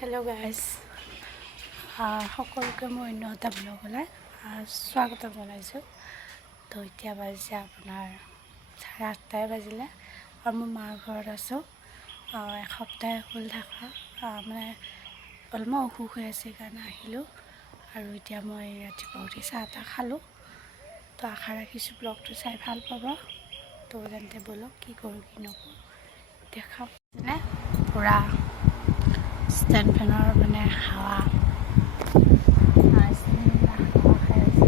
Hello' guys, সকলোকে মই অন্য এটা ব্লগলৈ স্বাগত জনাইছোঁ। তো এতিয়া বাজিছে আপোনাৰ 8:30 বাজিলে আৰু মই মাৰ ঘৰত আছোঁ। এসপ্তাহ হ'ল থকা, মানে অলপমান অসুখ হৈ আছে সেইকাৰণে আহিলোঁ। আৰু এতিয়া মই ৰাতিপুৱা উঠি চাহ তাহ খালোঁ। তো আশা ৰাখিছোঁ ব্লগটো চাই ভাল পাব। তো তেন্তে ব'লক কি কৰোঁ কি নকৰোঁ দেখাম নে। পূৰা ষ্টেণ্ড ফেনৰ মানে হাৱা হাৱা খাই আছে।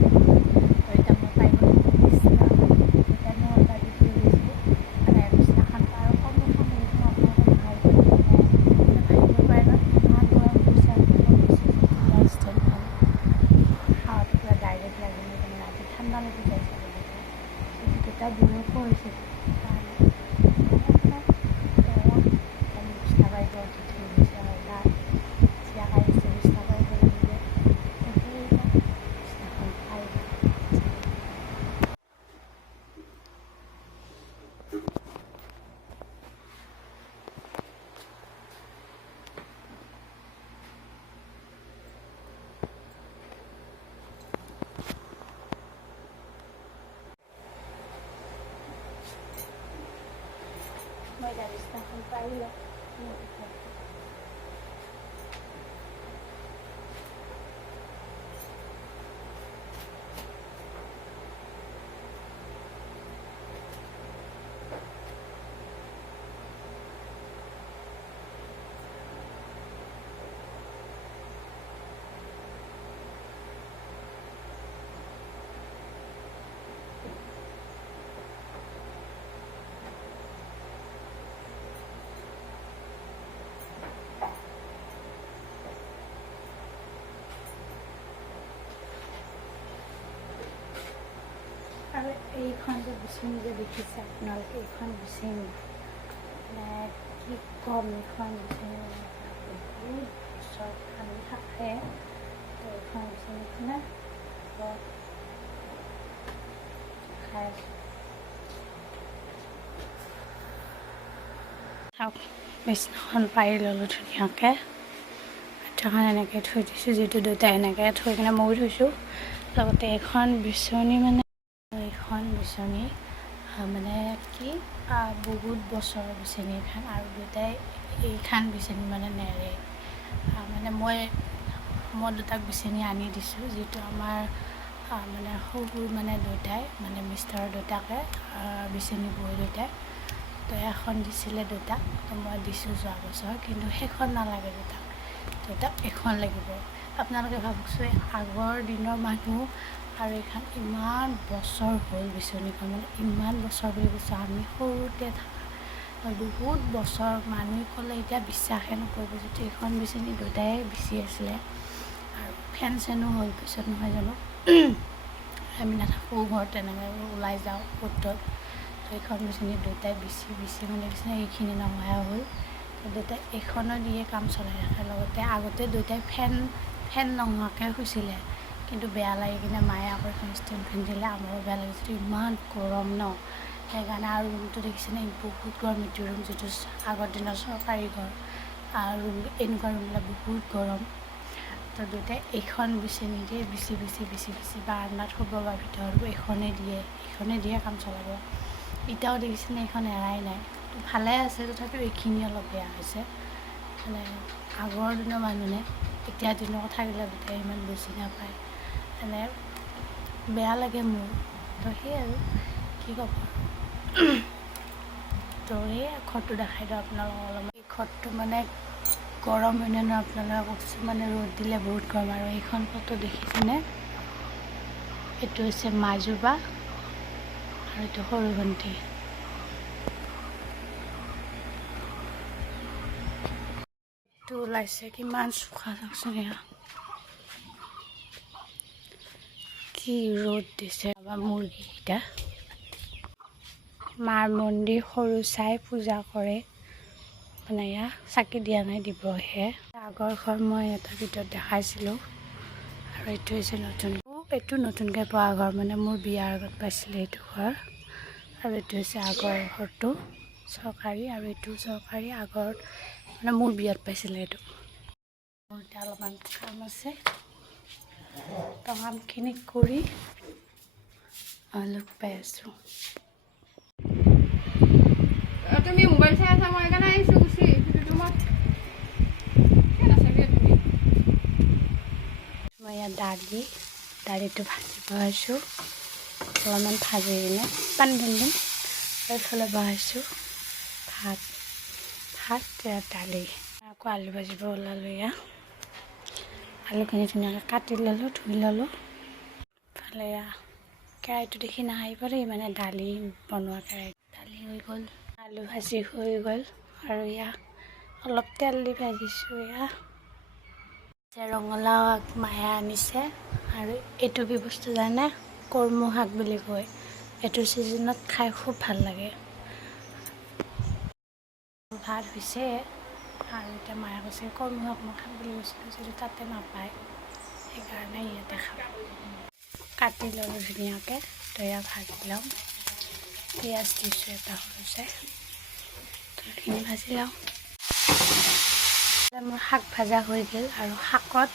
এতিয়া মই পাই গ'লোঁ বিছনা। এতিয়া মই অলপ ফুৰি গৈছোঁ মানে বিছনাখন আৰু সন্মুখখন দেখিছোঁ আপোনালোকে ভালকৈ মানে ভাবিব পাৰে ন ইমান গৰম পৰিছে। আৰু ষ্টেণ্ড ফেন হাৱাটো পূৰা ডাইৰেক্ট লাগি মেলি মানে ৰাতি ঠাণ্ডা লাগি যাইছে। দুটা বৰষুণ হৈছে বিছনা পাৰিব উঠি থৈ গৈছে আৰু তাত চিয়া পাৰিছে বিছনা পাৰিব লাগিলে বিছনাখন পাই মই এতিয়া বিছনাখন পাৰিলে আৰু এইখন যে বিচনী যে দেখিছে আপোনালোকে, এইখন বিচনী মানে কি ক'ম, এইখন বিচনী বহুত বছৰ খালি থাকে। তো এইখন বিচনীখনে খাই চাওক বিচনাখন পাৰি ল'লোঁ ধুনীয়াকৈ। এখন এনেকৈ থৈ দিছোঁ, যিটো দুটাই এনেকৈ থৈ কিনে ময়ো থৈছোঁ। লগতে এখন বিচনী মানে এইখন বিচনী মানে কি বহুত বছৰৰ বিচনী এখন, আৰু দুটাই এইখন বিচনী মানে নেৰে। মানে মই দুটাক বিচনী আনি দিছোঁ, যিটো আমাৰ মানে শহুৰ মানে দেউতাই মানে মিষ্টাৰৰ দেউতাকে বিচনী বৈ দেউতাই। তো এখন দিছিলে দেউতাক, তো মই দিছোঁ যোৱা বছৰ, কিন্তু সেইখন নালাগে দেউতাক এখন লাগিব। আপোনালোকে ভাবকচোন আগৰ দিনৰ মানুহ আৰু এইখন ইমান বছৰ হ'ল বিচনীখন, মানে ইমান বছৰ বুলি কৈছোঁ আমি সৰুতে থকা বহুত বছৰ। মানুহে ক'লে এতিয়া বিশ্বাসে নকৰিব যিটো এইখন বিচনী দেউতাই বিচি আছিলে। আৰু ফেন চেনো হ'ল পিছত নহয় জানো, আমি নাথাকোঁ ঘৰত, তেনেকৈ ওলাই যাওঁ ক'ত। তো এইখন বিচনী দেউতাই বিচি মানে বিচনী এইখিনি নোহোৱা হ'ল। তো দেউতাই এইখনো দিয়ে কাম চলাই ৰাখে। লগতে আগতে দেউতাই ফেন নোহোৱাকৈ শুইছিলে, কিন্তু বেয়া লাগি কিনে মায়ে আকৌ এখন ষ্টেণ্ড ফেন দিলে। আমাৰো বেয়া লাগিছিল, ইমান গৰম ন। সেইকাৰণে আৰু ৰুমটো দেখিছেনে বহুত গৰম। এইটো ৰুম যিটো আগৰ দিনৰ চৰকাৰী ঘৰ ৰুম, এনেকুৱা ৰুমবিলাক বহুত গৰম। তো দেউতাই এইখন বিচনী দিয়ে বিচি বাৰান্দাত শুব বা ভিতৰত এইখনেই দিয়ে কাম চলাব। এতিয়াও দেখিছেনে এইখন এৰাই নাই। তো ভালে আছে, তথাপিও এইখিনি অলপ বেয়া হৈছে। মানে আগৰ দিনৰ মানুহে এতিয়া দিনৰ কথাবিলাক দেউতাই ইমান বুজি নাপায়, মানে বেয়া লাগে মোৰ। তো সেই আৰু কি ক'ব। তো এই ঘৰটো দেখাই দিওঁ আপোনালোকক অলপমান। এই ঘৰটো মানে গৰম হয়নে ন আপোনালোকে কওকচোন, মানে ৰ'দ দিলে বহুত গৰম। আৰু এইখন ফটো দেখিছেনে, এইটো হৈছে মাজুবা আৰু এইটো সৰু ভণ্টি। এইটো ওলাইছে কিমান চোকা চাওকচোন, এয়া কি ৰ'দ দিছে। আমাৰ মুৰ্গীকেইটা মাৰ মন্দিৰ সৰু চাই পূজা কৰে, মানে এয়া চাকি দিয়া নাই, দিবহে। আগৰ ঘৰ মই এটা ভিতৰত দেখাইছিলোঁ, আৰু এইটো হৈছে এইটো নতুনকৈ পোৱা ঘৰ, মানে মোৰ বিয়াৰ আগত পাইছিলে এইটো ঘৰ। আৰু এইটো হৈছে আগৰ ঘৰটো চৰকাৰী, আৰু এইটো চৰকাৰী। আগত মানে মোৰ বিয়াত পাইছিলে এইটো। এতিয়া অলপমান কাম আছে, তো কামখিনি কৰি অলপ পাই আছোঁ। তুমি মোবাইল চাই আছা, মই সেইকাৰণে আহিছোঁ গুচি। তোমাক মই ইয়াত দালিটো ভাজি বহাইছোঁ, অলপমান ভাজি কিনে পানী দিম। এইফালে বহাইছোঁ ভাত ইয়াত দালি, আকৌ আলু ভাজিব ওলালোঁ। ইয়াত আলুখিনি ধুনীয়াকৈ কাটি ল'লোঁ, ধুই ল'লোঁ। ইফালে কেৰাহীটো দেখি নাহাই পৰে, মানে দালি বনোৱা কেৰাহী। দালি হৈ গ'ল, আলু ভাজি হৈ গ'ল, আৰু অলপ তেল দি ভাজিছোঁ। ৰঙালাও আগ মায়ে আনিছে, আৰু এইটো কি বস্তু জানে? কৰ্মু শাক বুলি কয়। এইটো ছিজনত খাই খুব ভাল লাগে। ভাত হৈছে, আৰু এতিয়া মায়ে কৈছে কৰ্মু শাক মই খাম বুলি কৈছিলোঁ, যিটো তাতে নাপায়, সেইকাৰণে ইয়াতে খাম। কাটি ল'লোঁ ধুনীয়াকৈ, তৈয়া ভাজি লওঁ। পিঁয়াজ দিছোঁ এটা সৰুছে, সেইখিনি ভাজি লওঁ। মোৰ শাক ভাজা হৈ গ'ল, আৰু শাকত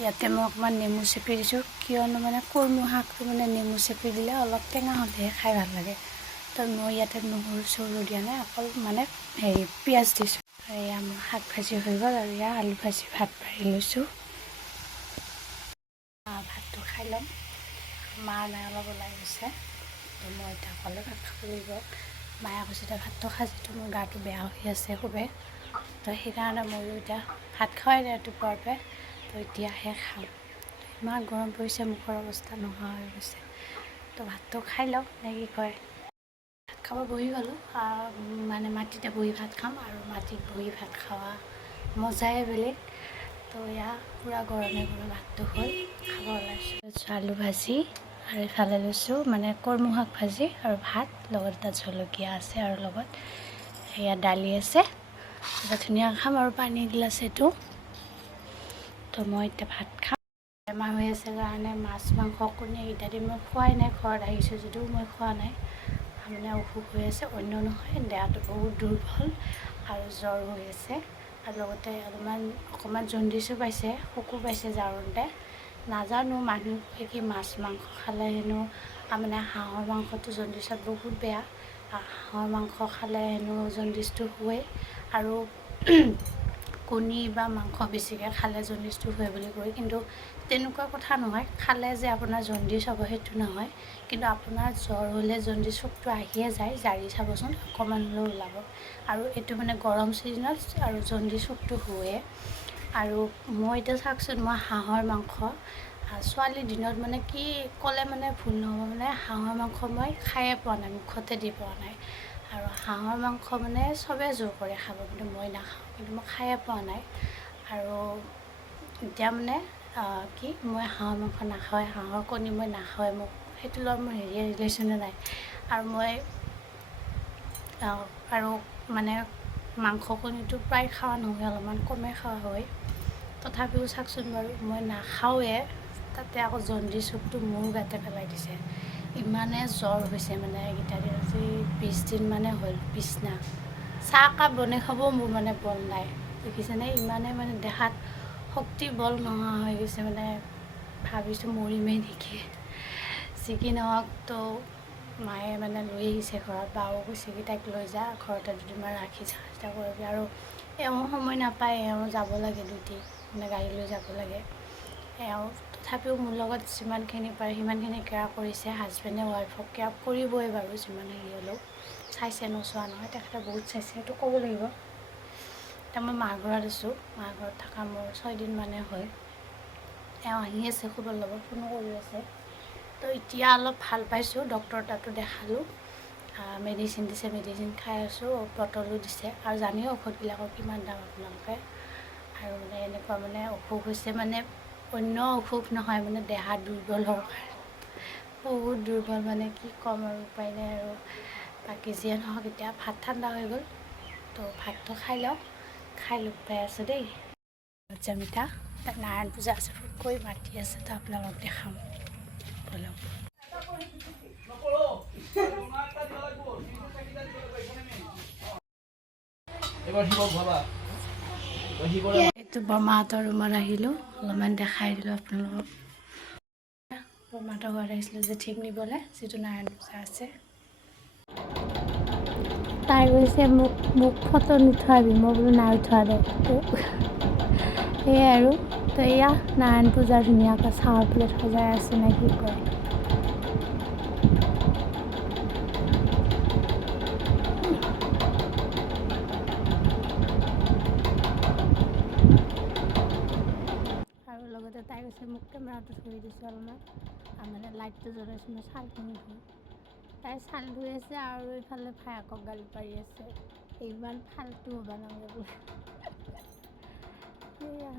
ইয়াতে মই অকণমান নেমু চেপি দিছোঁ, কিয়নো মানে কৰ্মু শাকটো মানে নেমু চেপি দিলে অলপ টেঙা হ'লেহে খাই ভাল লাগে। তো মই ইয়াতে নহৰু চৰু দিয়া নাই, অকল মানে পিঁয়াজ দিছোঁ। মোৰ শাক ভাজি হৈ গ'ল, আৰু আলু ভাজি ভাত বাঢ়ি লৈছোঁ। ভাতটো খাই ল'ম। মা নাই অলপ ওলাই গৈছে, তো মই এতিয়া অকলে ভাত খাব লাগিব। মায়ে কৈছে এতিয়া ভাতটো খাই, যিটো মোৰ গাটো বেয়া হৈ আছে খুবেই, তো সেইকাৰণে ময়ো এতিয়া ভাত খোৱাই নাই ৰাতিপুৱাৰ পৰাই, তো এতিয়াহে খাম। ইমান গৰম পৰিছে, মুখৰ অৱস্থা নোহোৱা হৈ গৈছে। তো ভাতটো খাই লওঁ, নে কি কয়? ভাত খাব বহি গ'লোঁ, মানে মাটিতে বহি ভাত খাম, আৰু মাটিত বহি ভাত খোৱা মজাই বেলেগ। তো পূৰা গৰমে ভাতটো হ'ল, খাব ওলাইছোঁ। আলু ভাজি, আৰু ইফালে লৈছোঁ মানে কৰ্মু শাক ভাজি আৰু ভাত, লগত এটা জলকীয়া আছে, আৰু লগত দালি আছে। এটা ধুনীয়াকৈ খাম, আৰু পানী গিলাচ এইটো। তো মই এতিয়া ভাত খাম। বেমাৰ হৈ আছে কাৰণে মাছ মাংস কণী এইকেইটা দিন মই খোৱাই নাই। ঘৰত আহিছোঁ যদিও মই খোৱা নাই, মানে অসুখ হৈ আছে, অন্য নহয়, দেহাটো বহুত দুৰ্বল, আৰু জ্বৰ হৈ আছে, আৰু লগতে অকণমান জণ্ডিছো পাইছে, শকো পাইছে জাৰোঁতে। নাজানো, মানুহে কি মাছ মাংস খালে হেনো, মানে হাঁহৰ মাংসটো জণ্ডিছত বহুত বেয়া, হাঁহৰ মাংস খালে হেনো জণ্ডিছটো হয়, আৰু কণী বা মাংস বেছিকৈ খালে জণ্ডিছটো হয় বুলি কয়। কিন্তু তেনেকুৱা কথা নহয়, খালে যে আপোনাৰ জণ্ডিছ হ'ব সেইটো নহয়, কিন্তু আপোনাৰ জ্বৰ হ'লে জণ্ডিছ চকুটো আহিয়ে যায়, জাৰি চাবচোন, অকণমান হ'লেও ওলাব। আৰু এইটো মানে গৰম ছিজনত, আৰু জণ্ডিছ চকুটো হয়ে। আৰু মই এতিয়া চাওকচোন, মই হাঁহৰ মাংস ছোৱালীৰ দিনত মানে কি ক'লে মানে ভুল নহ'ব, মানে হাঁহৰ মাংস মই খায়ে পোৱা নাই, মুখতে দি পোৱা নাই। আৰু হাঁহৰ মাংস মানে চবেই জোৰ কৰে খাব, কিন্তু মই নাখাওঁ, কিন্তু মই খায়ে পোৱা নাই। আৰু এতিয়া মানে মই হাঁহৰ মাংস নাখাওঁৱে, হাঁহৰ কণী মই নাখাওঁৱে, মোক সেইটো লগত মোৰ ৰিলেশ্যনে নাই। আৰু মই মানে মাংস কণীটো প্ৰায় খোৱা নহয়, অলপমান কমেই খোৱা হয়। তথাপিও চাওকচোন বাৰু, মই নাখাওঁৱে, তাতে আকৌ জণ্ডিছ চকুটো মোৰ গাতে পেলাই দিছে। ইমানে জ্বৰ হৈছে মানে এইকেইটা দিন, আজি 20 দিন মানে হ'ল বিছনা। চাহকাপ বনাই খাবও মোৰ মানে বল নাই, দেখিছেনে? ইমানে মানে দেহাত শক্তি বল নোহোৱা হৈ গৈছে, মানে ভাবিছোঁ মৰিমেই নেকি। যি কি নহওক, তো মায়ে মানে লৈ আহিছে ঘৰত, বাও কৈছে কি তাইক লৈ যা, ঘৰতে দুদিনমান ৰাখি চিকিৎসা কৰিবি। আৰু এওঁ সময় নাপায়, এওঁ যাব লাগে ডিউটি, মানে গাড়ী লৈ যাব লাগে। এওঁ তথাপিও মোৰ লগত যিমানখিনি পাৰে সিমানখিনি কেয়াৰ কৰিছে। হাজবেণ্ডে ৱাইফক কেয়াৰ কৰিবই বাৰু, যিমান হেৰি হ'লেও চাইছে, নোচোৱা নহয়, তেখেতে বহুত চাইছে, সেইটো ক'ব লাগিব। এতিয়া মই মাৰ ঘৰত আছোঁ, মাৰ ঘৰত থকা মোৰ 6 দিন মানে হ'ল। এওঁ আহি আছে খবৰ ল'ব, ফোনো কৰি আছে। তো এতিয়া অলপ ভাল পাইছোঁ, ডক্টৰ তাতো দেখালোঁ, মেডিচিন দিছে, মেডিচিন খাই আছোঁ, বটলো দিছে। আৰু জানেও ঔষধবিলাকৰ কিমান দাম আপোনালোকে। আৰু মানে এনেকুৱা মানে অসুখ হৈছে, মানে অন্য অসুখ নহয়, মানে দেহা দুৰ্বলৰ কাৰণে বহুত দুৰ্বল, মানে কি ক'ম আৰু, উপায় নাই। আৰু বাকী যিয়ে নহওক, এতিয়া ভাত ঠাণ্ডা হৈ গ'ল, তো ভাতটো খাই লওঁ, খাই লোক পাই আছোঁ দেই। জামিতা নাৰায়ণ পূজা আছে, কৈ মাতি আছে, তো আপোনালোক দেখাম বলক। এইটো তো বৰমাহঁতৰ ৰুমত আহিলোঁ অলপমান দেখাই দিলোঁ আপোনালোকক বৰমাহঁতৰ ঘৰত আহিছিলোঁ যে ঠিক নিবলৈ যিটো নাৰায়ণ পূজা আছে তাই কৈছে মোক ফটো নুঠাবি মই বোলো নাই উঠোৱা দে তো সেয়াই আৰু তো এয়া নাৰায়ণ পূজাৰ ধুনীয়াকৈ চাহৰ প্লেট সজাই আছে নে কি কয় আৰু লগতে তাই কৈছে মোক কেমেৰাটো ধৰি দিছোঁ অলপমান মানে লাইটটো জ্বলাইছোঁ মই ছালখিনি ধুই তাই ছাল ধুই আছে আৰু ইফালে ভায়েকক গালি পাৰি আছে ইমান ফাল্টু হ'ব নালাগে সেয়া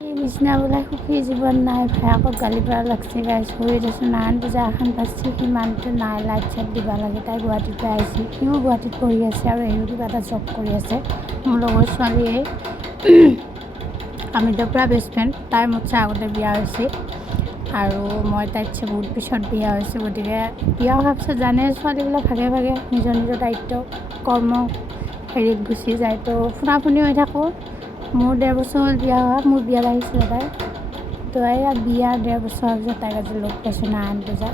এই নিচিনা বোলে সুখী জীৱন নাই ভায়েকক গালি পৰা লাগছে গাইছ হৈ দিছোঁ নাৰায়ণ পূজা এখন পাইছে সিমানটো নাই লাইট চাইট দিব লাগে তাই গুৱাহাটীতে আহিছে সিও গুৱাহাটীত পঢ়ি আছে আৰু এইও কিবা এটা জব কৰি আছে মোৰ লগৰ ছোৱালীয়ে আমিতো পুৰা বেষ্ট ফ্ৰেণ্ড তাইৰ মোতছে আগতে বিয়া হৈছে আৰু মই তাইতছে বহুত পিছত বিয়া হৈছোঁ গতিকে বিয়া হোৱাৰ পিছত জানে ছোৱালীবিলাক ভাগে ভাগে নিজৰ নিজৰ দায়িত্ব কৰ্ম হেৰিত গুচি যায় তো ফুৰা ফুনি হৈ থাকোঁ মোৰ 1.5 বছৰ হ'ল বিয়া হোৱা মোৰ বিয়াত আহিছিলে তাই তো এয়া বিয়া 1.5 বছৰ হোৱাৰ পিছত তাইক আজি লগ পাইছোঁ নাৰায়ণ পূজা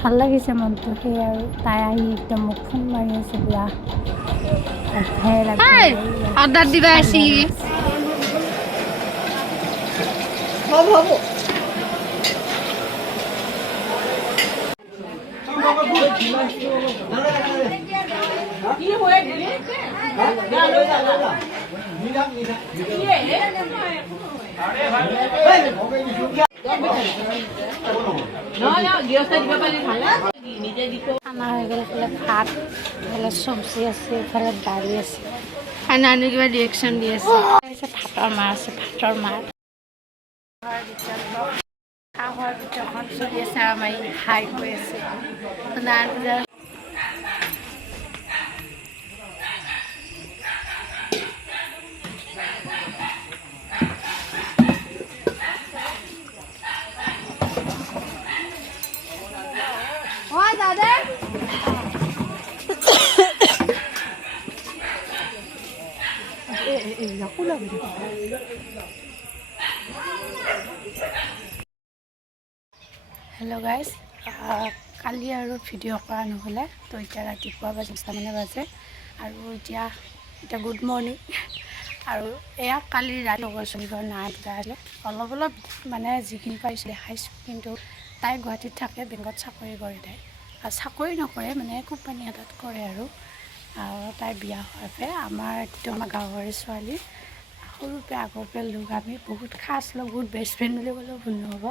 ভাল লাগিছে মনটো সেয়ে আৰু তাই আহি একদম মোক ফোন মাৰি আছে বিয়া অৰ্ডাৰ দিবা আছে হ'ব হ'ব খানা হৈ গ'ল এইফালে ভাত এইফালে চব্জি আছে এইফালে দালি আছে খানা আনি কিবা ৰিয়েকশ্যন দি আছে ভাতৰ মাৰ আছে ভাতৰ মাৰ কাহৰ ভিতৰখন চলি আছে আমাৰ হাই হৈ আছে নাৰায়ণ পূজা হয় দাদা হেল্ল' গাইজ কালি আৰু ভিডিঅ' কৰা নহ'লে তো এতিয়া ৰাতিপুৱা 5:30 বাজে আৰু এতিয়া গুড মৰ্ণিং আৰু এয়া কালি লগৰ ছোৱালীঘৰ নাৰায়ণ পূজা আহিলে অলপ মানে যিখিনি পাৰিছোঁ দেখাইছোঁ কিন্তু তাই গুৱাহাটীত থাকে বেংকত চাকৰি কৰে তাই আৰু চাকৰি নকৰে মানে কোম্পানী এটাত কৰে আৰু তাইৰ বিয়া হোৱাৰ পৰা আমাৰ গাঁৱৰে ছোৱালী সৰুৰ পৰা আগৰ পৰা লগ আমি বহুত খাচ লগ বহুত বেষ্ট ফ্ৰেণ্ড বুলি ক'লেও ভুল নহ'ব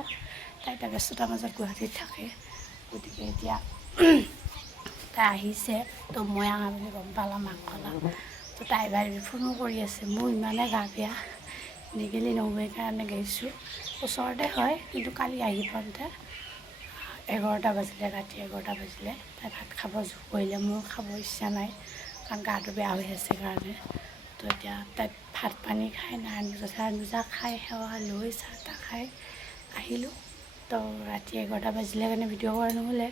তাই তাৰ ব্যস্ততাৰ মাজত গুৱাহাটীত থাকে গতিকে এতিয়া তাই আহিছে তো মই আহা বুলি গম পালাম মাক ক'লাম তো তাই ভাবি ফোনো কৰি আছে মোৰ ইমানে গা বেয়া নিগেলি নহ'বই কাৰণে গৈছোঁ ওচৰতে হয় কিন্তু কালি আহি পাওঁতে 11টা বাজিলে ৰাতি 11টা বাজিলে তাই ভাত খাব জোৰ কৰিলে মোৰ খাব ইচ্ছা নাই কাৰণ গাটো বেয়া হৈ আছে কাৰণে তো এতিয়া তাই ভাত পানী খাই নাৰায়ণ পূজা খাই সেৱা লৈ চাহ তাহ খাই আহিলোঁ তো ৰাতি 11টা বাজিলে কাৰণে ভিডিঅ' কৰা নহ'লে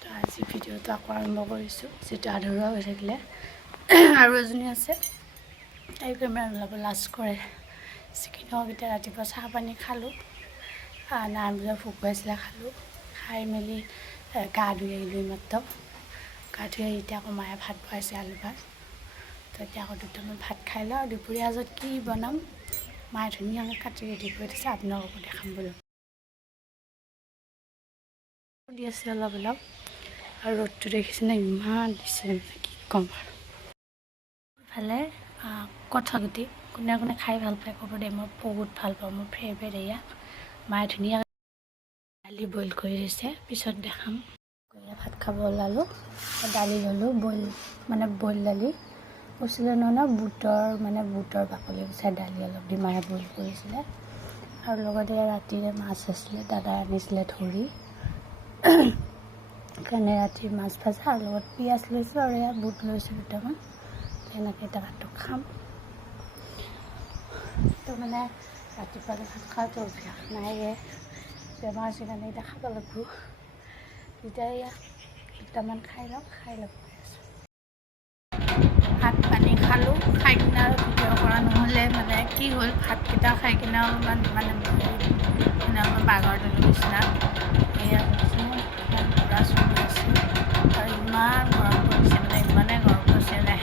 তো আজি ভিডিঅ'টো আকৌ আৰম্ভ কৰিছোঁ যিটো আধৰুৱা হৈ থাকিলে আৰু এজনী আছে তাই কেমেৰা ওলাব লাজ কৰে চিকিনক এতিয়া ৰাতিপুৱা চাহ পানী খালোঁ নাৰায়ণ পূজা ভোগ খুৱাইছিলে খালোঁ খাই মেলি গা ধুই আহিলোঁ মাত্ৰ গা ধুই আহি এতিয়া আকৌ মায়ে ভাত খুৱাইছে আলু ভাত তো এতিয়া আকৌ দুটামান ভাত খাই লওঁ দুপৰীয়া সাজত কি বনাম মায়ে ধুনীয়াকৈ কাটি ৰেডি কৰি দিছে আপোনালোককো দেখাম বোলো দি আছে অলপ আৰু ৰ'দটো দেখিছেনে ইমান দিছে কি ক'ম আৰু ইফালে কঠালগুটি কোনে কোনে খাই ভাল পায় ক'ব দে মই বহুত ভাল পাওঁ মোৰ ফেভৰেট এয়া মায়ে ধুনীয়াকৈ দালি বইল কৰি দিছে পিছত দেখাম ভাত খাব ওলালোঁ দালি ল'লোঁ বইল দালি কৈছিলে নহয় বুটৰ বাকলি গুচাই দালি অলপ দি মায়ে বইল কৰিছিলে আৰু লগতে ৰাতিৰে মাছ আছিলে দাদাই আনিছিলে ধৰি কাৰণে ৰাতিৰ মাছ ভাজা আৰু লগত পিঁয়াজ লৈছোঁ আৰু এয়া বুট লৈছোঁ দুটামান তেনেকৈ এটা ভাতটো খাম তো মানে ৰাতিপুৱা ভাত খোৱাটো অভ্যাস নাইয়ে বেমাৰ হৈছে কাৰণে এতিয়া খাব লাগিব এতিয়া এয়া দুটামান খাই লওঁ গৈ আছোঁ ভাত পানী খালোঁ খাই কিনে আৰু ভিডিঅ' কৰা নহ'লে মানে কি হ'ল ভাতকেইটা খাই কিনে অলপমান অলপমান বাগৰ দিলোঁ নিচিনা এয়া পূৰা চলি আছে আৰু ইমান গৰম পৰিছে মানে ইমানেই গৰম পৰিছে নাই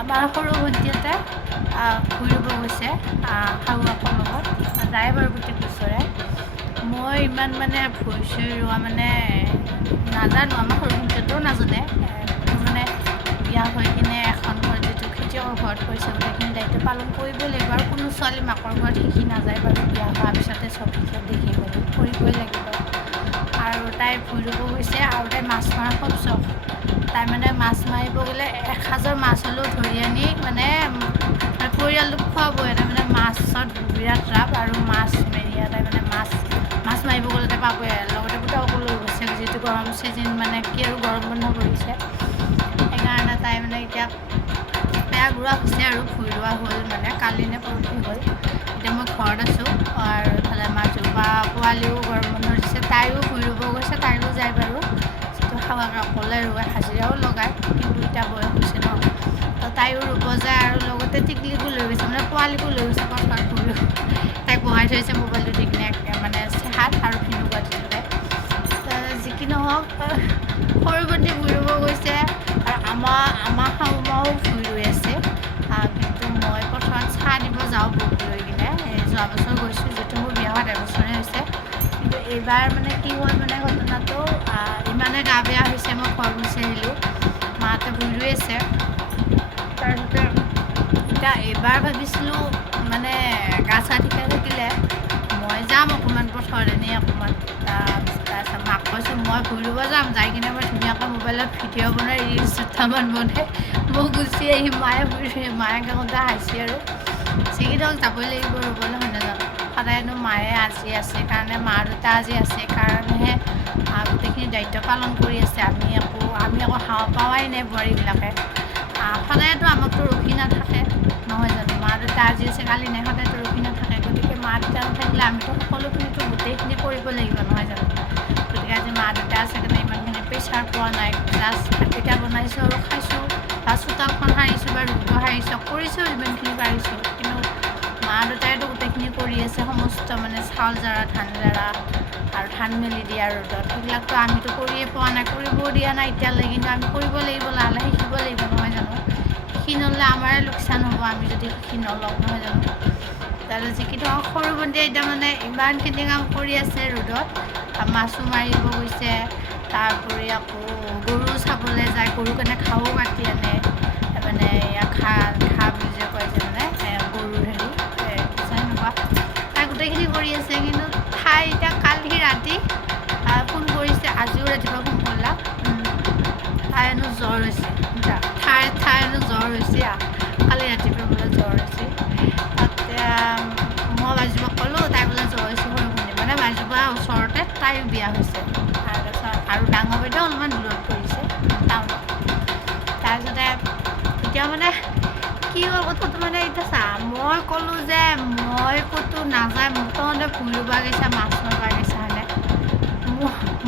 আমাৰ সৰু ভণ্টি এটাই ফুৰিব গৈছে শাহুৱেকৰ লগত যায় বাৰু প্ৰত্যেক বছৰে মই ইমান মানে ভৰি চৰি ৰোৱা মানে নাজানো আমাৰ সৰু ভণ্টিহঁতেও নাজানে মানে বিয়া হৈ কিনে এখন ঘৰত যিটো খেতিয়কৰ ঘৰত কৰিছে গোটেইখিনি দায়িত্ব পালন কৰিবই লাগিব আৰু কোনো ছোৱালী মাকৰ ঘৰত শিকি নাযায় বাৰু বিয়া হোৱাৰ পিছতে চব শিক্ষা দেখি মেলি কৰিবই লাগিব আৰু তাই ফুৰিব গৈছে আৰু তাই মাছ মৰা খুব চখ তাই মানে মাছ মাৰিব গ'লে 1000 মাছ হ'লেও ধৰি আনি মানে পৰিয়ালটোক খুৱাবই তাই মানে মাছত বিৰাট ৰাপ আৰু মাছ মেৰিয়া তাই মানে মাছ মাৰিব গ'লে তাই পাবই লগতে গোটাকো লৈ গৈছে যিটো গৰম চিজন মানে কি আৰু গৰম বন্ধ কৰিছে সেইকাৰণে তাই মানে এতিয়া বেয়া বুঢ়া হৈছে আৰু ফুৰোৱা হ'ল মানে কালি নে পৰহি হ'ল এতিয়া মই ঘৰত আছোঁ আৰু এইফালে মাজু বা পোৱালিও গৰম বন্ধ দিছে তাইও ফুৰিব গৈছে তাইও যায় বাৰু যিটো খাৱাকে অকলে ৰুৱে হাজিৰাও লগায় কিন্তু এতিয়া বয়স হৈছে ন তো তাইও ৰুব যায় আৰু লগতে টিকলিকো লৈ গৈছে মানে পোৱালিকো লৈ গৈছে পথাৰত ফুৰিব তাইক বহাই থৈছে মোবাইলটো দি কিনে মানে চেহাত আৰু ভিনুকা দিছিলে যি কি নহওক সৰু ভণ্টি ফুৰিব গৈছে আৰু আমাৰ শাহুমাও ফুৰি ৰৈ আছে কিন্তু মই পথাৰত চাহ দিব যাওঁ বুক লৈ কিনে যোৱা বছৰ গৈছোঁ যিটো মোৰ বিয়া হোৱা 1.5 বছৰে হৈছে কিন্তু এইবাৰ মানে কি হ'ল মানে ঘটনাটো ইমানে গা বেয়া হৈছে মই ঘৰ গুচি আহিলোঁ মাহঁতে ফুৰি ৰৈ আছে তাৰপিছতে এতিয়া এইবাৰ ভাবিছিলোঁ মানে গা চা ঠিকে থাকিলে মই যাম অকণমান পথাৰত এনেই অকণমান তাৰপিছত মাক কৈছোঁ মই ফুৰিব যাম যাই কিনে মই ধুনীয়াকৈ মোবাইলত ভিডিঅ' বনাই ৰিলচ 2টামান বনাই মই গুচি আহিম মায়ে মায়ে কাষতে হাঁহিছে আৰু যিকেইটাক যাবই লাগিব ৰুবলৈ হয় নাজানো সদায়নো মায়ে আজি আছে কাৰণে মা দেউতা আজি আছে কাৰণেহে গোটেইখিনি দায়িত্ব পালন কৰি আছে আমি আকৌ হাৱা পাৱাই নাই বোৱাৰীবিলাকে সদায়তো আমাকতো ৰখি নাথাকে নহয় জানো মা দেউতা আজি আছে কালি নাই সদায়তো ৰখি নাথাকে গতিকে মা দেউতা নাথাকিলে আমিতো সকলোখিনিতো গোটেইখিনি কৰিব লাগিব নহয় জানো গতিকে আজি মা দেউতা আছে কাৰণে ইমানখিনি প্ৰেছাৰ পোৱা নাই জাষ্ট ভাতকেইটা বনাইছোঁ আৰু খাইছোঁ বা চোতালখন সাৰিছোঁ বা ৰুমটো সাৰিছোঁ কৰিছোঁ যিমানখিনি পাৰিছোঁ কিন্তু মা দেউতাইতো গোটেইখিনি কৰি আছে সমস্ত মানে চাউল জাৰা ধান জাৰা আৰু ধান মেলি দিয়া ৰ'দত সেইবিলাকতো আমিতো কৰিয়ে পোৱা নাই কৰিবও দিয়া নাই এতিয়ালৈ কিন্তু আমি কৰিব লাগিব লাহে লাহে শিকিব লাগিব নহয় জানো শিকি নল'লে আমাৰে লোকচান হ'ব আমি যদি শিকি নলওঁ নহয় জানো তাৰপিছত যিকি ধৰক সৰু ভণ্টিয়ে এতিয়া মানে ইমানখিনি কাম কৰি আছে ৰ'দত মাছো মাৰিব গৈছে তাৰোপৰি আকৌ গৰু চাবলৈ যায় গৰু কাৰণে ঘাঁহো কাটি আনে মানে ঘাঁহ বুলি যে কয় যে মানে গৰুৰ হেৰি এনেকুৱা তাই গোটেইখিনি কৰি আছে কিন্তু তাই এতিয়া কালি ৰাতি ফোন কৰিছে আজিও ৰাতিপুৱা ফোন কৰিলা তাই হেনো জ্বৰ হৈছে ঠাই হেনো জ্বৰ হৈছে কালি ৰাতিপুৱা বোলে জ্বৰ হৈছে তাতে মই বাজুবাক ক'লোঁ তাই বোলে জ্বৰ হৈছে সৰু ভণ্টি মানে বাজুবা ওচৰতে তাইৰ বিয়া হৈছে তাৰপিছত আৰু ডাঙৰ বাইদেউ অলপমান দূৰত পৰিছে টাউনত তাৰপিছতে এতিয়া মানে কি হ'ল কথাটো মানে এতিয়া চা মই ক'লোঁ যে মই ক'তো নাযায় মোক তহঁতে ফুৰিব গৈছা মাছ মাৰিব গৈছা হয়নে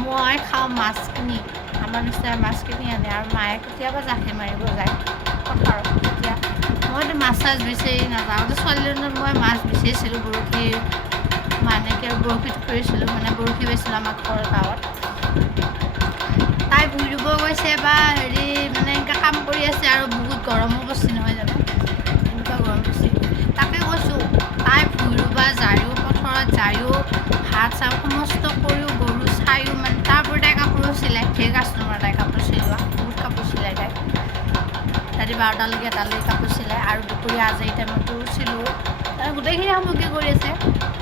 মই খাওঁ মাছ কিনি আমাৰ নিশ্চয় মাছ কিনি আনে আৰু মায়ে কেতিয়াবা জাখে মাৰিব যায় পথাৰত তেতিয়া মইতো মাছ চাছ বিচাৰি নাযাওঁ ছোৱালীজনীত মই মাছ বিচাৰিছিলোঁ বৰশী মানে কি আৰু বৰশীত কৰিছিলোঁ মানে বৰশী পাইছিলোঁ আমাৰ ঘৰৰ গাঁৱত তাই ফুৰিব গৈছে বা হেৰি মানে এনেকৈ কাম কৰি আছে আৰু বহুত গৰমো পৰিছে নহয় জানো এনেকুৱা গৰম পৰিছে তাকে কৈছোঁ তাই ফুৰিব যায়ো পথাৰত যায়ো ভাত চাউ সমস্ত কৰিও গৰু চায়ো মানে তাৰপৰি তাই কাপোৰো চিলাই ঢেৰ কাষ্টমাৰ তাই কাপোৰ চিলোৱা বহুত কাপোৰ চিলাই তাই ৰাতি 12টালৈকে এটালৈকে কাপোৰ চিলাই আৰু দুপৰীয়া আজৰি টাইমতো চিলোঁ তাই গোটেইখিনি সামগ্ৰী কৰি আছে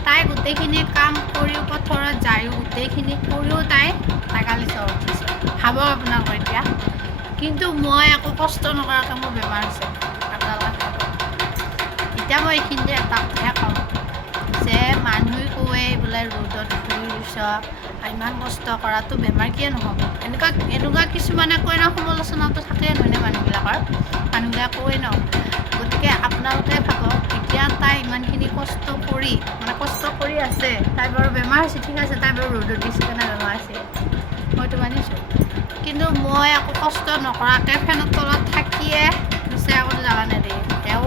তাই গোটেইখিনি কাম কৰিও পথাৰত যায়ো গোটেইখিনি কৰিও তাই কালি জ্বৰ উঠিছে খাব আপোনালোকৰ এতিয়া কিন্তু মই একো কষ্ট নকৰাকৈ মোৰ বেমাৰ হৈছে আপোনালোকে খাব এতিয়া মই এইখিনিতে এটা কথাহে ক'ম যে মানুহে কয় বোলে ৰ'দত ফুৰিছ ইমান কষ্ট কৰাটো বেমাৰ কিয় নহ'ব এনেকুৱা কিছুমানে কয় ন সমালোচনাটো থাকেই নহয়নে মানুহবিলাকে কয় ন গতিকে আপোনালোকে ভাবক এতিয়া তাই ইমানখিনি কষ্ট কৰি আছে তাই বাৰু বেমাৰ হৈছে ঠিক আছে তাই বাৰু ৰ'দত দিছে কাৰণে বেমাৰ আছে মইতো মানিছোঁ কিন্তু মই একো কষ্ট নকৰাকৈ ফেনৰ তলত থাকিয়ে আছে আগতে যাব নেদেই তেওঁ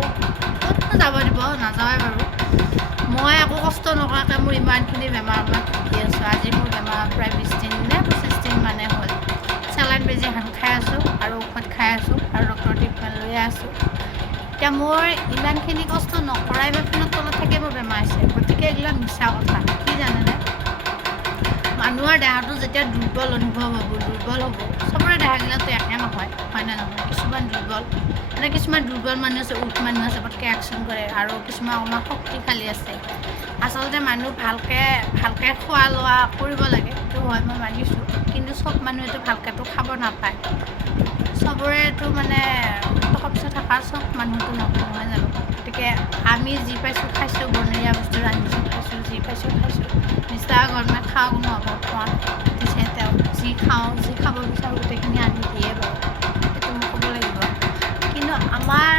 ক'তনো যাব দিব নাযাওঁৱে বাৰু মই একো কষ্ট নকৰাকৈ মোৰ ইমানখিনি বেমাৰ ভুগি আছোঁ আজি মোৰ বেমাৰ প্ৰায় 20 দিন নে 25 দিন মানে হ'ল চেলাইন বেজি এখন খাই আছোঁ আৰু ঔষধ খাই আছোঁ আৰু ডক্টৰৰ ট্ৰিটমেণ্ট লৈ আছোঁ এতিয়া মোৰ ইমানখিনি কষ্ট নকৰাই বা ফেনৰ তলত থাকে মোৰ বেমাৰ হৈছে গতিকে এইবিলাক মিছা কথা কি জানেনে মানুহৰ দেহাটো যেতিয়া দুৰ্বল অনুভৱ হ'ব দুৰ্বল হ'ব চবৰে দেহাগিলাকতো একে নহয় হয়নে নহয় কিছুমান দুৰ্বল মানে কিছুমান দুৰ্বল মানুহ আছে উঠ মানুহ আছে পটকৈ একশ্যন কৰে আৰু কিছুমান অকণমান শক্তিশালী আছে আচলতে মানুহ ভালকৈ খোৱা লোৱা কৰিব লাগে সেইটো হয় মই মানিছোঁ কিন্তু চব মানুহেতো ভালকৈতো খাব নাপায় চবৰেতো মানে টকা পইচা থকা চব মানুহটো নহয় জানো গতিকে আমি যি পাইছোঁ খাইছোঁ বনৰীয়া বস্তু ৰান্ধিছোঁ খাইছোঁ যি পাইছোঁ খাইছোঁ নিশ্চয় ঘৰত খাওঁ কোনো অভাৱ পোৱা দিছে তেওঁ যি খাওঁ যি খাব বিচাৰোঁ গোটেইখিনি আনি দিয়ে বাৰু সেইটো মোক ক'ব লাগিব কিন্তু আমাৰ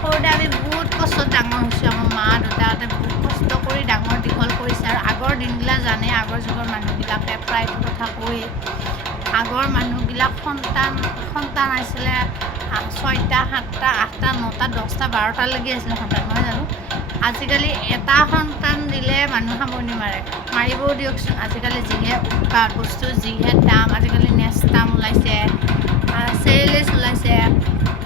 সৰুতে আমি বহুত কষ্টত ডাঙৰ হৈছোঁ আমাৰ মা দেউতাহঁতে বহুত কষ্ট কৰি ডাঙৰ দীঘল কৰিছে আৰু আগৰ দিনবিলাক জানে আগৰ যুগৰ মানুহবিলাকে প্ৰায়টো কথা কৈয়ে আগৰ মানুহবিলাক সন্তান আছিলে 6টা 7টা 8টা 9টা 10টা 12টালৈকে আছিলে সন্তান নহয় জানো আজিকালি এটা সন্তান দিলে মানুহ সামৰণি মাৰিবও দিয়কচোন আজিকালি যিহে উৎপাত বস্তু যিহে দাম আজিকালি নেষ্টাম ওলাইছে চেৰিলেছ ওলাইছে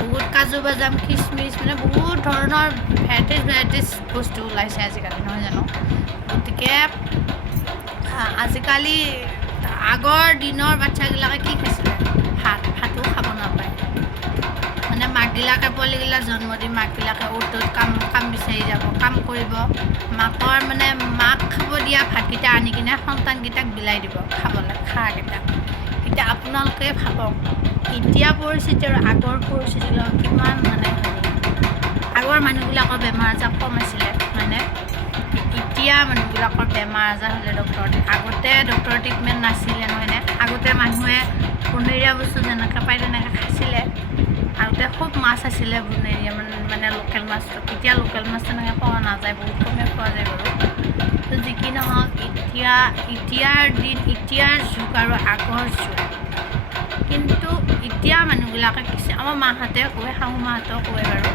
বহুত কাজু বাদাম খিচমিচ মানে বহুত ধৰণৰ ভেৰাইটিজ বস্তু ওলাইছে আজিকালি নহয় জানো গতিকে আজিকালি আগৰ দিনৰ বাচ্চাবিলাকে কি খাইছিলে ভাতো খাব নাপায় মানে মাকবিলাকে পোৱালিগিলাক জন্ম দি মাকবিলাকে অ'ত কাম বিচাৰি যাব কাম কৰিব মাকৰ মানে মাক খাব দিয়া ভাতকেইটা আনি কিনে সন্তানকেইটাক বিলাই দিব খাবলৈ খাৰকেইটা এতিয়া আপোনালোকে ভাবক এতিয়া পৰিস্থিতি আৰু আগৰ পৰিস্থিতিৰ লগত কিমান মানে আগৰ মানুহবিলাকৰ বেমাৰ আজাৰ কম আছিলে হয়নে এতিয়া মানুহবিলাকৰ বেমাৰ আজাৰ হ'লে আগতে ডক্টৰৰ ট্ৰিটমেণ্ট নাছিলে নহয়নে আগতে মানুহে বনৰীয়া বস্তু যেনেকৈ পায় তেনেকৈ খাইছিলে আগতে খুব মাছ আছিলে বনৰীয়া মানে লোকেল মাছটো এতিয়া লোকেল মাছ তেনেকৈ পোৱা নাযায় বহুত কমেই পোৱা যায় বাৰু তো যি কি নহওক এতিয়াৰ যুগ আৰু আগৰ যুগ কিন্তু এতিয়া মানুহবিলাকে আমাৰ মাহঁতে কয় শাহু মাহঁতেও কয় বাৰু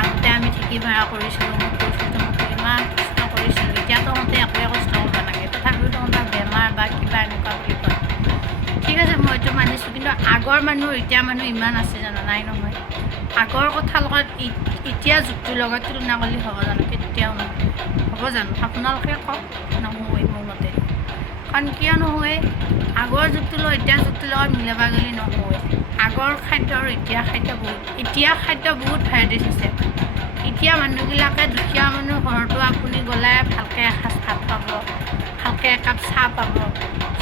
আগতে আমি ঢেঁকী ভাড়া কৰিছিলোঁ মোক কৈছিলোঁ মোক ইমান কষ্ট কৰিছিলোঁ এতিয়া তহঁতে একোৱে কষ্ট কৰিব নালাগে তথাপিও তহঁতৰ বেমাৰ বা কিবা এনেকুৱা বুলি কয় ঠিক আছে মই এইটো মানিছোঁ কিন্তু আগৰ মানুহ এতিয়া মানুহ ইমান আছে জানো নাই নহয় আগৰ কথাৰ লগত এতিয়া যুগটোৰ লগত তুলনা কৰিলে হ'ব জানো কেতিয়াও নহয় হ'ব জানো আপোনালোকে কওক নহয় মোৰ মতে কাৰণ কিয় নহয় আগৰ যুগটোৰ লগত এতিয়া যুগটোৰ লগত মিলাব গ'লে নহয় আগৰ খাদ্য আৰু এতিয়া খাদ্য বহুত ভেৰাইটিজ আছে এতিয়া মানুহবিলাকে দুখীয়া মানুহ ঘৰতো আপুনি গ'লে ভালকৈ এসাঁজ ভাত পাব ভালকৈ একাপ চাহ পাব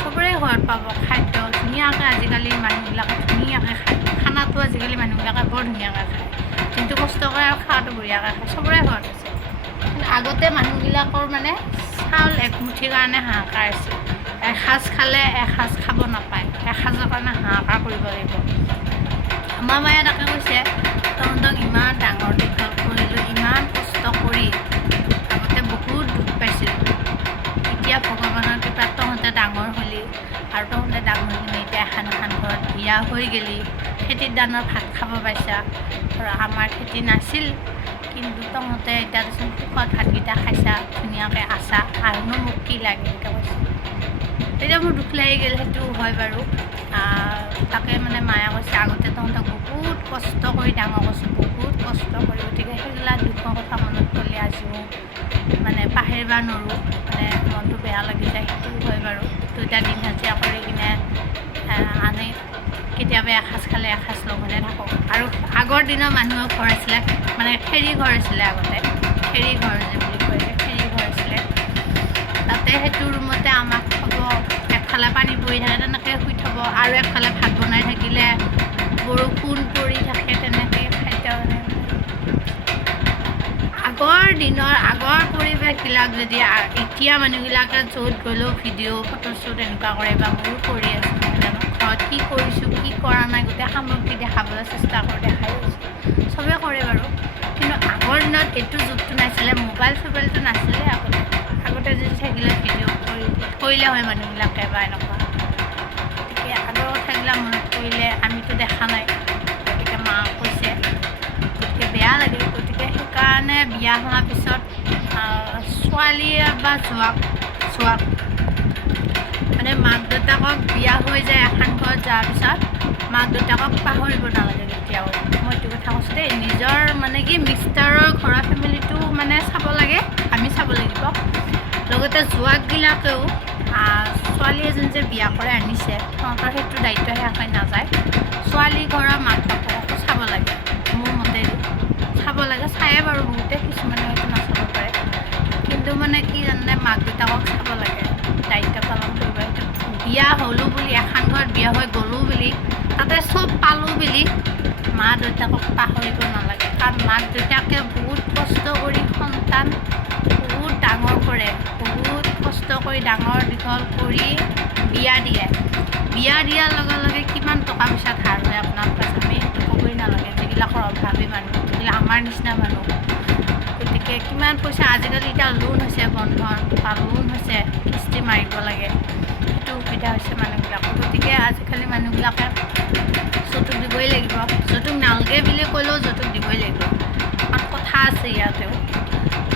চবৰে ঘৰত পাব খাদ্য ধুনীয়াকৈ আজিকালি মানুহবিলাকে ধুনীয়াকৈ খায় খানাটো আজিকালি মানুহবিলাকে বৰ ধুনীয়াকৈ খায় কিন্তু কষ্ট কৰে আৰু খোৱাটো বঢ়িয়াকৈ খায় চবৰে ঘৰত আছে কিন্তু আগতে মানুহবিলাকৰ মানে চাউল একমুঠিৰ কাৰণে হাহাকাৰ আছিল এসাঁজ খালে এসাঁজ খাব নাপায় এসাঁজৰ কাৰণে হাহাকাৰ কৰিব লাগিব আমাৰ মায়ে তাকে কৈছে তহঁতক ইমান ডাঙৰ দীঘল কৰিলোঁ ইমান কষ্ট কৰি আগতে বহুত দুখ পাইছিলোঁ এতিয়া ভগৱানৰ কৃপাত তহঁতে ডাঙৰ হ'লি আৰু তহঁতে ডাঙৰ হ'লি এতিয়া এখন ঘৰত বিয়া হৈ গ'লি খেতিৰ ধানৰ ভাত খাব পাইছা আৰু আমাৰ খেতি নাছিল কিন্তু তহঁতে এতিয়া দেচোন সুখত ভাতকেইটা খাইছা ধুনীয়াকৈ আছা আৰুনো মোক কি লাগে এনেকৈ কৈছে তেতিয়া মোৰ দুখ লাগি গ'ল সেইটো হয় বাৰু তাকে মানে মায়ে কৈছে আগতে তহঁতক বহুত কষ্ট কৰি ডাঙৰ কৰিছোঁ বহুত কষ্ট কৰি গতিকে সেইবিলাক দুখৰ কথা মনত পৰিলে আজিও মানে পাহৰিব নোৱাৰোঁ মানে মনটো বেয়া লাগি যায় সেইটো হয় বাৰু দুটা দিন হাজিৰা কৰি কিনে আনে কেতিয়াবা এসাঁজ খালে এসাঁজ লঘোণে থাকক আৰু আগৰ দিনৰ মানুহৰ ঘৰ আছিলে মানে খেৰী ঘৰ আছিলে আগতে খেৰী ঘৰ যে বুলি কয় যে খেৰী ঘৰ আছিলে তাতে সেইটো ৰুমতে আমাক থ'ব একফালে পানী পৰি থাকে তেনেকৈ শুই থ'ব আৰু একফালে ভাত বনাই থাকিলে বৰষুণ পৰি থাকে তেনেকৈ খাদ্য আগৰ পৰিৱেশবিলাক যদি এতিয়া মানুহবিলাকে য'ত গ'লেও ভিডিঅ' ফটোশ্বুট এনেকুৱা কৰে বা ময়ো কৰি আছোঁ জানো ঘৰত কি কৰিছোঁ কি কৰা নাই গোটেই সামগ্ৰী দেখাবলৈ চেষ্টা কৰোঁ দেখাই গৈছোঁ চবেই কৰে বাৰু কিন্তু আগৰ দিনত এইটো যুগটো নাছিলে মোবাইল চবাইলটো নাছিলে আগতে যদি থাকিলে ভিডিঅ' কৰিলে হয় মানুহবিলাকে বা এনেকুৱা গতিকে আগৰ কথাবিলাক মনত পৰিলে আমিতো দেখা নাই গতিকে মাক কৈছে বেয়া লাগে গতিকে সেইকাৰণে বিয়া হোৱাৰ পিছত ছোৱালীয়ে বা যোৱাক মানে মাক দেউতাকক বিয়া হৈ যায় এখন ঘৰত যোৱাৰ পিছত মাক দেউতাকক পাহৰিব নালাগে কেতিয়াও মই এইটো কথা কৈছোঁ দেই নিজৰ মানে কি মিষ্টাৰৰ ঘৰৰ ফেমিলিটো মানে চাব লাগে আমি চাব লাগিব লগতে যোৱাকবিলাকেও ছোৱালী এজন যে বিয়া কৰাই আনিছে সিহঁতৰ সেইটো দায়িত্ব শেষ হৈ নাযায় ছোৱালী ঘৰৰ মাক বাপেককো চাব লাগে মোৰ মতে চাব লাগে চায়ে বাৰু বহুতে কিছুমানে হয়তো নাচাব পাৰে কিন্তু মানে কি জানে মাক দেউতাকক চাব লাগে দায়িত্ব পালন কৰিব সেইটো বিয়া হ'লোঁ বুলি এখন ঘৰত বিয়া হৈ গ'লোঁ বুলি তাতে চব পালোঁ বুলি মা দেউতাকক পাহৰিব নালাগে কাৰণ মাক দেউতাকে বহুত কষ্ট কৰি সন্তান বহুত ডাঙৰ কৰে বহুত কষ্ট কৰি ডাঙৰ দীঘল কৰি বিয়া দিয়াৰ লগে লগে কিমান টকা পইচা ধাৰ হয় আপোনাৰ পাছত আমি সেইটো ক'বই নালাগে যিবিলাকৰ অভাৱী মানুহ যিবিলাক আমাৰ নিচিনা মানুহ গতিকে কিমান পইচা আজিকালি এতিয়া লোন হৈছে বন্ধন বা লোন হৈছে কিস্তি মাৰিব লাগে সেইটো সুবিধা হৈছে মানুহবিলাকৰ গতিকে আজিকালি মানুহবিলাকে যৌতুক দিবই লাগিব যৌতুক নালাগে বুলি ক'লেও যৌতুক দিবই লাগিব কাৰণ কথা আছে ইয়াতেও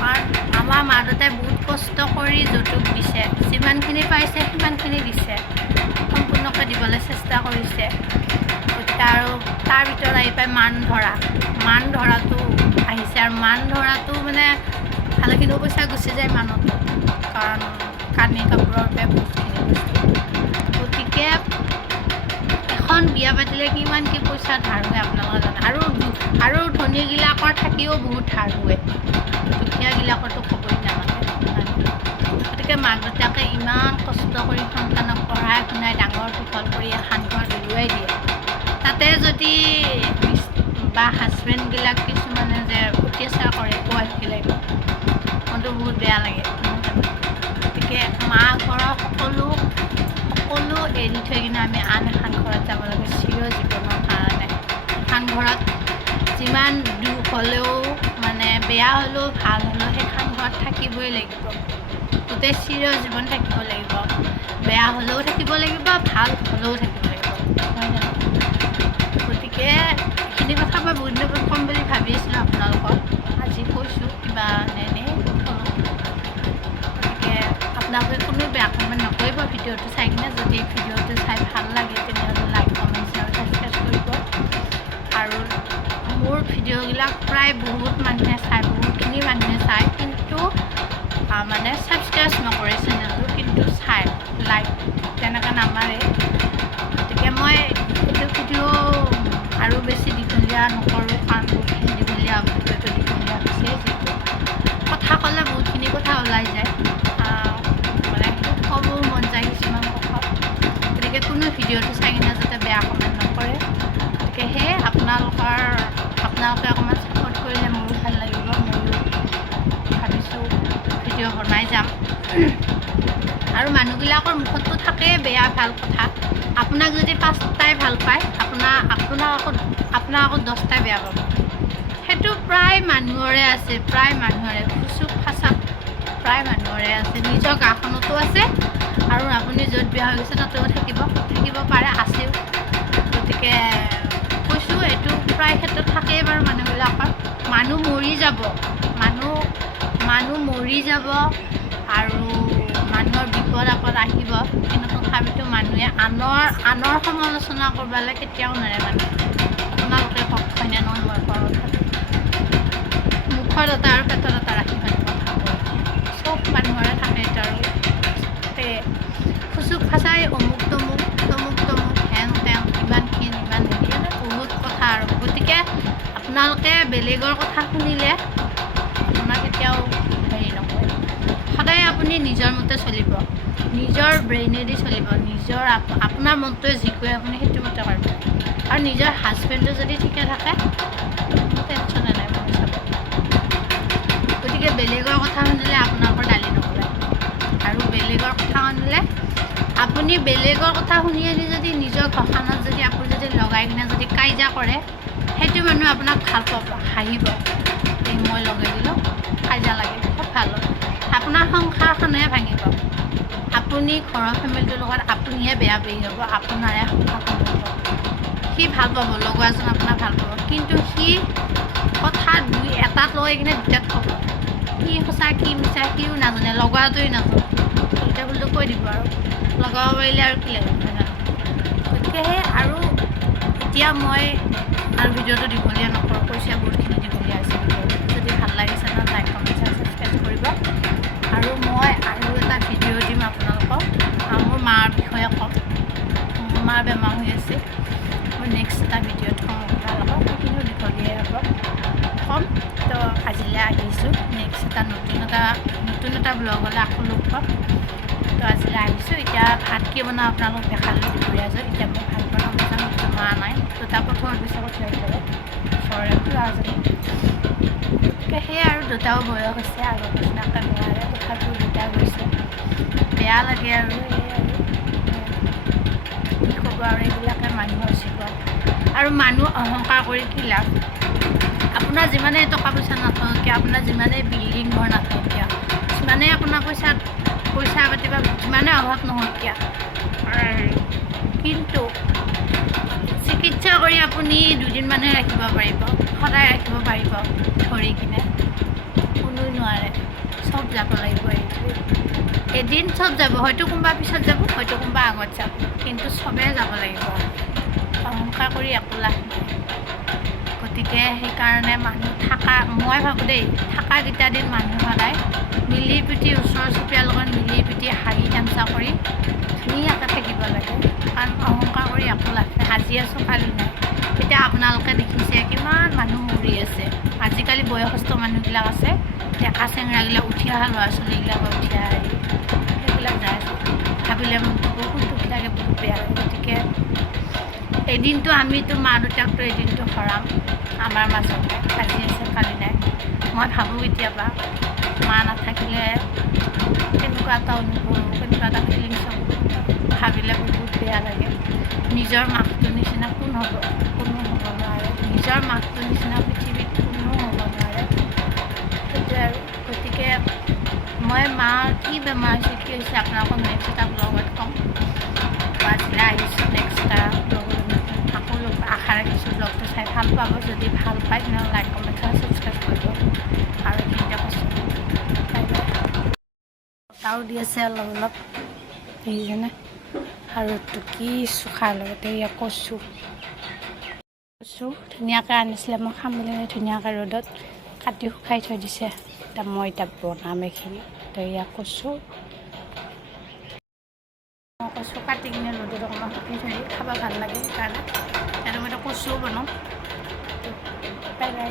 কাৰণ আমাৰ মা দেউতাই বহুত কষ্ট কৰি যৌতুক দিছে যিমানখিনি পাইছে সিমানখিনি দিছে সম্পূৰ্ণকৈ দিবলৈ চেষ্টা কৰিছে গতিকে আৰু তাৰ ভিতৰত আহি পাই মান ধৰাটো আহিছে আৰু মান ধৰাটো মানে ভালেখিনি পইচা গুচি যায় মানুহটো কাৰণ কানি কাপোৰৰ বাবে বহুতখিনি বস্তু গতিকে এখন বিয়া পাতিলে কিমান কি পইচা ধাৰ হয় আপোনালোকে জানে আৰু ধনীবিলাকৰ থাকিও বহুত ধাৰ হয় দুখীয়াবিলাকৰতো ক'বই নালাগে গতিকে মাক দেউতাকে ইমান কষ্ট কৰি সন্তানক পঢ়াই শুনাই ডাঙৰ দীঘল কৰি এখন ঘৰ উলিয়াই দিয়ে তাতে যদি বা হাজবেণ্ডবিলাক কিছুমানে যে অত্যাচাৰ কৰে ৱাইফবিলাক মনটো বহুত বেয়া লাগে গতিকে মা ঘৰৰ সকলো এৰি থৈ কিনে আমি আন এখন ঘৰত যাব লাগে চিৰ জীৱনৰ কাৰণে এখন ঘৰত যিমান দুখ হ'লেও মানে বেয়া হ'লেও ভাল হ'লেও সেইখন ঘৰত থাকিবই লাগিব গোটেই চিৰ জীৱন থাকিব লাগিব বেয়া হ'লেও থাকিব লাগিব ভাল হ'লেও থাকিব লাগিব নহয় জানো গতিকে এইখিনি কথা মই বহুত দিনৰ ক'ম বুলি ভাবি আছিলোঁ আপোনালোকক আজি কৈছোঁ কিবা এনে গতিকে আপোনালোকে কোনো বেয়া কমেণ্ট নকৰিব ভিডিঅ'টো চাই কিনে যদি ভিডিঅ'টো চাই ভাল লাগে তেনেহ'লে লাইক কমেণ্ট শ্বেয়াৰ ছাবস্ক্ৰাইব কৰিব আৰু মোৰ ভিডিঅ'বিলাক প্ৰায় বহুত মানুহে চায় বহুতখিনি মানুহে চায় কিন্তু মানে ছাবস্ক্ৰাইব নকৰে চেনেলটো কিন্তু চায় লাইক তেনেকৈ নামাৰে গতিকে মই এইটো ভিডিঅ' আৰু বেছি দীঘলীয়া নকৰোঁ কাৰণ বহুতখিনি দীঘলীয়া ভিডিঅ'টো দীঘলীয়া হৈছে যিটো কথা ক'লে বহুতখিনি কথা ওলাই যায় মানে ক'ব মন যায় কিছুমান কথা গতিকে কোনো ভিডিঅ'টো চাই কিনে যাতে বেয়া কমেণ্ট নকৰে গতিকে সেয়ে আপোনালোকে অকণমান ছাপোৰ্ট কৰিলে মোৰো ভাল লাগিব ময়ো ভাবিছোঁ ভিডিঅ' বনাই যাম আৰু মানুহবিলাকৰ মুখততো থাকেই বেয়া ভাল কথা আপোনাক যদি 5টাই ভাল পায় আপোনাৰ আকৌ 10টাই বেয়া পাব সেইটো প্ৰায় মানুহৰে আছে খুচুক খাচাক প্ৰায় মানুহৰে আছে নিজৰ গাঁওখনতো আছে আৰু আপুনি য'ত বিয়া হৈ গৈছে তাতেও থাকিব পাৰে আছেও গতিকে কৈছোঁ এইটো প্ৰায় ক্ষেত্ৰত থাকেই বাৰু মানুহবিলাকৰ মানুহ মৰি যাব আৰু মানুহৰ বিপদ আপদ আহিব কিন্তু তথাপিতো মানুহে আনৰ সমালোচনা কৰিবলৈ কেতিয়াও নোৱাৰে মানুহ আপোনালোকে কওক হয়নে নহয় মই কোৱা কথাটো মুখৰ এটা আৰু পেটৰ এটা ৰাখি মানুহ কথা কয় চব মানুহৰে থাকে এইটো আৰু খুচুক খাচাই অমুক তমুক হেন তেন ইমানখিনি বহুত কথা আৰু গতিকে আপোনালোকে বেলেগৰ কথা শুনিলে আপোনাৰ কেতিয়াও হেৰি নকৰে সদায় আপুনি নিজৰ মতে চলিব নিজৰ ব্ৰেইনেদি চলিব আপোনাৰ মনটোৱে যি কয় আপুনি সেইটো মতে কৰিব আৰু নিজৰ হাজবেণ্ডটো যদি ঠিকে থাকে টেনশ্যনে নাই মই চাব গতিকে বেলেগৰ কথা শুনিলে আপোনালোকৰ দালি নকৰে আৰু বেলেগৰ কথা শুনিলে আপুনি বেলেগৰ কথা শুনি আনি যদি নিজৰ ঘৰখনত যদি আপুনি যদি লগাই কিনে যদি কাজিয়া কৰে সেইটো মানুহ আপোনাক ভাল পাব হাঁহিব এই মই লগাই দিলোঁ কাজিয়া লাগে খুব ভাল আপোনাৰ সংসাৰখনে ভাঙিব আপুনি ঘৰৰ ফেমিলিটোৰ লগত আপুনিহে বেয়া হ'ব আপোনাৰে সংসাৰখন হ'ব সি ভাল পাব, লগৰ এজন আপোনাৰ ভাল পাব, কিন্তু সি কথা এটাত লৈ কিনে দুটাত ক'ব। কি সঁচা কি মিছা সিও নাজানে, লগৰটোৱে নাজানে। উল্টা পুল্টা কৈ দিব আৰু লগাব পাৰিলে আৰু কি লাগে নহয় জানো। গতিকে সেই আৰু এতিয়া মই আৰু ভিডিঅ'টো দীঘলীয়া নকৰোঁ, কৈছে বহুতখিনি দীঘলীয়া আছে ভিডিঅ'টো। যদি ভাল লাগিছে ন লাইক কমেণ্ট ছাবস্ক্ৰাইব কৰিব। আৰু মই আৰু এটা ভিডিঅ' দিম আপোনালোকক, মোৰ মাৰ বিষয়ে ক'ম। মোৰ মাৰ বেমাৰ হৈ আছে, মই নেক্সট এটা ভিডিঅ'ত ক'ম আপোনালোকক, সেইখিনিও দীঘলীয়াই হ'ব ক'ম। তো আজিলৈ আহিছোঁ, নেক্সট এটা নতুন এটা ব্লগলৈ আকৌ লগ পাম। তো আজিলৈ আহিছোঁ। এতিয়া ভাত কি বনাওঁ আপোনালোক দেখালোঁ দুপৰীয়া যে। এতিয়া মই ভাত বনাব যাম, মা নাই, দুটা পঠোৱাৰ পিছত পঠিয়াই থ'ব ওচৰৰে ল'ৰাজনী। গতিকে সেয়াই আৰু দুটাও বয়স হৈছে, আগৰ নিচিনাকৈ নোৱাৰে, তথাপিও দুটা গৈছে, বেয়া লাগে আৰু এই আৰু কি ক'ব আৰু এইবিলাকে মানুহৰ জীৱন। আৰু মানুহ অহংকাৰ কৰি কি লাভ? আপোনাৰ যিমানেই টকা পইচা নাথাকক কিয়, আপোনাৰ যিমানেই বিল্ডিং ঘৰ নাথাকক কিয়, যিমানেই আপোনাৰ পইচা পাতি বা যিমানেই অভাৱ নহওক কিয়, কিন্তু চিকিৎসা কৰি আপুনি দুদিনমানহে ৰাখিব পাৰিব, সদায় ৰাখিব পাৰিব ধৰি কিনে? কোনোৱে নোৱাৰে। চব যাব লাগিব, এইটোৱে এদিন চব যাব, হয়তো কোনোবা পিছত যাব, হয়তো কোনোবা আগত যাব, কিন্তু চবেই যাব লাগিব। অহংকাৰ কৰি একো লাভ নাই। গতিকে সেইকাৰণে মানুহ মই ভাবোঁ দেই, থাকাকেইটা দিন মানুহ সদায় মিলি পিটি ওচৰ চুবুৰীয়াৰ লগত মিলি পিটি হাঁহি তামচা কৰি ধুনীয়াকৈ থাকিব লাগে। কাৰণ অহংকাৰ কৰি একো লাভ নাই। আজি আছোঁ কালি নাই। এতিয়া আপোনালোকে দেখিছে কিমান মানুহ মৰি আছে। আজিকালি বয়সস্থ মানুহবিলাক আছে, ডেকা চেঙৰাগিলাক উঠি অহা ল'ৰা ছোৱালীবিলাকে উঠি অহা সেইবিলাক যাই আছে, ভাবিলে মনটো বহুত দুখ লাগে, বহুত বেয়া লাগে। গতিকে এদিনটো আমিতো মা দেউতাকতো এদিনটো হৰাম আমাৰ মাজতে, আজি আছে কালি নাই। মই ভাবোঁ কেতিয়াবা মা নাথাকিলে কেনেকুৱা এটা অনুভৱ, কেনেকুৱা এটা ফিলিংছ হ'ব, ভাবিলে বহুত বেয়া লাগে। নিজৰ মাকটোৰ নিচিনা কোন হ'ব? কোনো হ'ব নোৱাৰে। নিজৰ মাকটোৰ নিচিনা পৃথিৱীত কোনো হ'ব নোৱাৰে। সেইটোৱে আৰু। গতিকে মই মাৰ কি বেমাৰ হৈছে, কি হৈছে আপোনালোকক নেক্সট এটা ব্লগত ক'ম। আজিলৈ আহিছোঁ, নেক্সট এটা ব্লগলৈ আকৌ আশা ৰাখিছোঁ ব্লগটো চাই ভাল পাব। যদি ভাল পায় তেনেহ'লে লাইক কমেণ্ট ছাবস্ক্ৰাইব কৰিব। আৰু এইখিনিতে কৈছোঁ বাই বাই। বতাহো দি আছে অলপ অলপ, দেখিছেনে? আৰু কি চুখাৰ লগতে ইয়াক কচু ধুনীয়াকৈ আনিছিলে, মই খাম বুলি ধুনীয়াকৈ ৰ'দত কাটি শুকাই থৈ দিছে। মই এতিয়া বনাম এইখিনি। তো ইয়াক কচু কাটি কিনে ৰ'দত অকণমান শুকাই থৈ দি খাব ভাল লাগে, সেইকাৰণে এতিয়া মই কচুও বনাম। Bye bye.